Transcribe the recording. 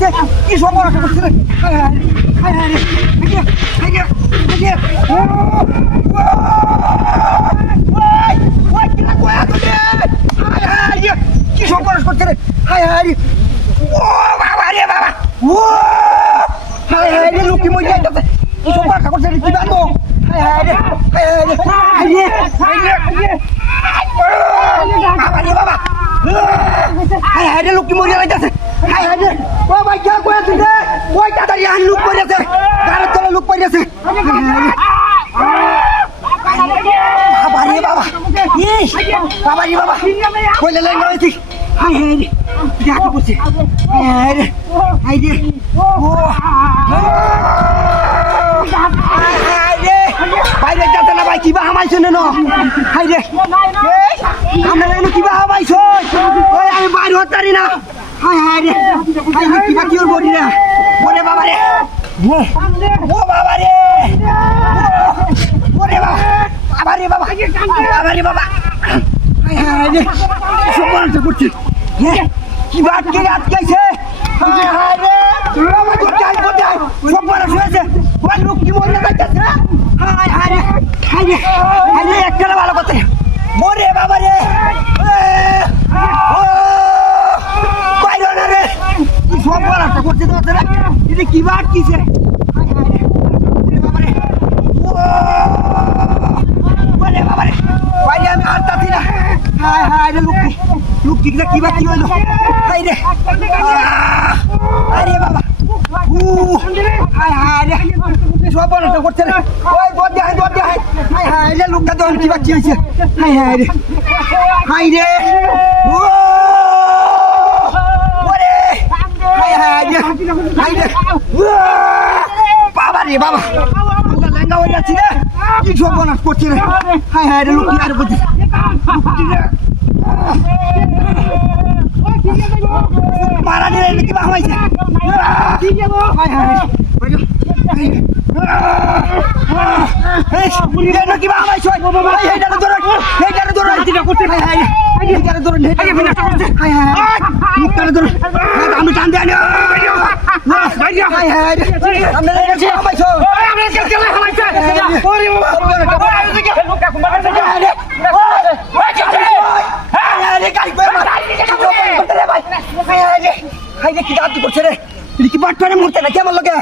করছে কি সর্বনাশ করছে রে হায় হায় হায় হায় রে হায় রে হায় রে ওই কি না কয়া তো রে হায় হায় রে কি সর্বনাশ করছে রে হায় হায় রে ও বাবা রে বাবা ও হায় হায় রে লোক কি মরে যাচ্ছে কি সর্বনাশ করছে রে কি জানো হায় হায় রে হায় হায় রে হায় রে হায় রে বাবা রে বাবা হায় হায় রে লোক কি মরে যাচ্ছে হায় হায় রে ও ভাই কি কয়া তুই রে ওই তাড়াতাড়ি আন লোক পড়ে আছে গাড়ির তলে লোক পড়ে আছে বাবা রে বাবা ইস বাবা রে বাবা কইলে লাইন হইছি হায় হায় রে দেখো বসে হায় রে হায় রে ও হায় রে বাইরে যাতে না ভাই কিবা হামাইছ না হায় রে আমরা এনে কিবা হামাইছ ওই আমি বাইরে হতারি না হায় হায় রে হায় রে কিবা কি বলি না ওরে বাবা রে ও বাবা রে ওরে বাবা বাবা রে বাবা বাবা রে বাবা হায় হায় রে সর্বনাশ করছে কি বাট কে আটকাইছে হায় হায় রে বাবা কোথায় কোথায় সর্বনাশ হয়েছে ওই লোক কি মরে যাচ্ছে হায় হায় রে হায় রে হায় রে একটা ভালো কথা ওরে বাবা রে ও বাইরে রে কি সর্বনাশ করছে তো রে এটা কি বাট কিছে হায় হায় রে ওরে বাবা রে ওরে বাবা রে বাইরে আমি হাঁটতাছি না হায় হায় রে লোক কি বা কি হইলো হায় রে আরে বাবা হায় হায় রে সর্বনাশ করছে রে ওই দরজা হায় হায় রে লোকটা তো কি বা কি হয়েছে হায় হায় রে হায় রে ওরে হায় হায় রে হায় রে বাবা রে বাবা লেঙ্গা হয়ে যাচ্ছি রে কি সর্বনাশ করছে রে হায় হায় রে লোক কি আর করছে মারা দিলে কিবা হয়েছে হায় হায় কিবা হয়েছে আমি টান দেয় কি করছে রে কি বাট্টারে মরতে না কেমন লোকে